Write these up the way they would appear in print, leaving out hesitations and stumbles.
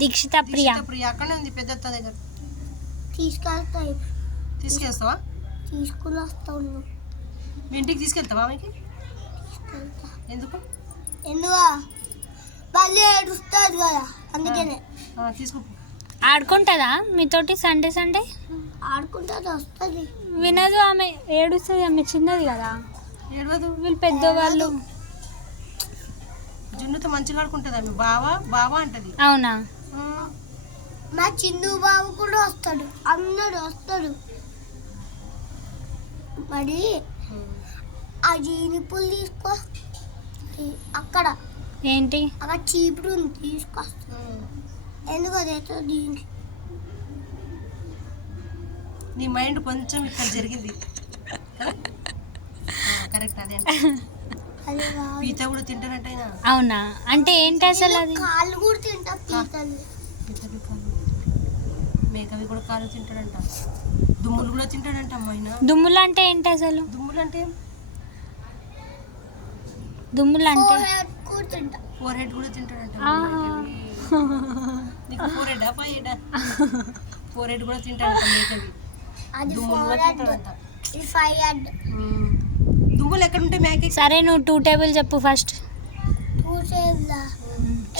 దీక్షిత ప్రియ అక్కడనే ఉంది పెద్ద దగ్గర. తీసుకెళ్తావా? తీసుకుని వస్తాను. మీ ఇంటికి తీసుకెళ్తావా? ఆమెకి ఎందుకు? మళ్ళీ ఏడుస్తుంది కదా, అందుకనే. తీసుకో. ఆడుకుంటుందా మీతోటి సండే సండే? ఆడుకుంటుంది, వస్తుంది. వినదు ఆమె, ఏడుస్తుంది. ఆమె చిన్నది కదా, ఏడవదు. వీళ్ళు పెద్దవాళ్ళు. జున్నుతో మంచిగా ఆడుకుంటుంది ఆమె. బావా బావా అంటది. అవునా? మా చిన్ను బాబు కూడా వస్తాడు, అందరు వస్తాడు. మరి ఆ జీనిపులు తీసుకో, అక్కడ ఏంటి అక్కడ చీపురు ఉంది, తీసుకొస్తా. ఎందుకు అదైతే దీనికి నీ మైండ్ కొంచెం ఇక్కడ జరిగింది. కరెక్ట్. అదే అది పీత కూడా తింటారంట ఆయన. అవునా? అంటే ఏంటి అసలు అది? కాళ్ళు కూడా తింటా, పీతలు. పీతలు కాళ్ళు, మేకవి కూడా కాళ్ళు తింటాడంట. దుమ్ములు కూడా తింటాడంట అమ్మాయిన. దుమ్ములు అంటే ఏంటి అసలు? దుమ్ములు అంటే దుమ్ములు అంటే కూడా తింటా. ఫోర్ హెడ్ కూడా తింటాడంట. నీకు 4 హెడ్ 5 హెడ్? 4 హెడ్ కూడా తింటాడంట మేకవి. అది దుమ్ములు కూడా తింటాడంట. 5 హెడ్. దుమ్ములు ఎక్కడ ఉంటాయి మేకకి? సరే, నువ్వు 2 టేబుల్ చెప్పు ఫస్ట్.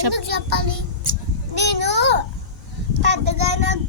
ఎందుకు చెప్పాలి? నేను పెద్దగా నాకు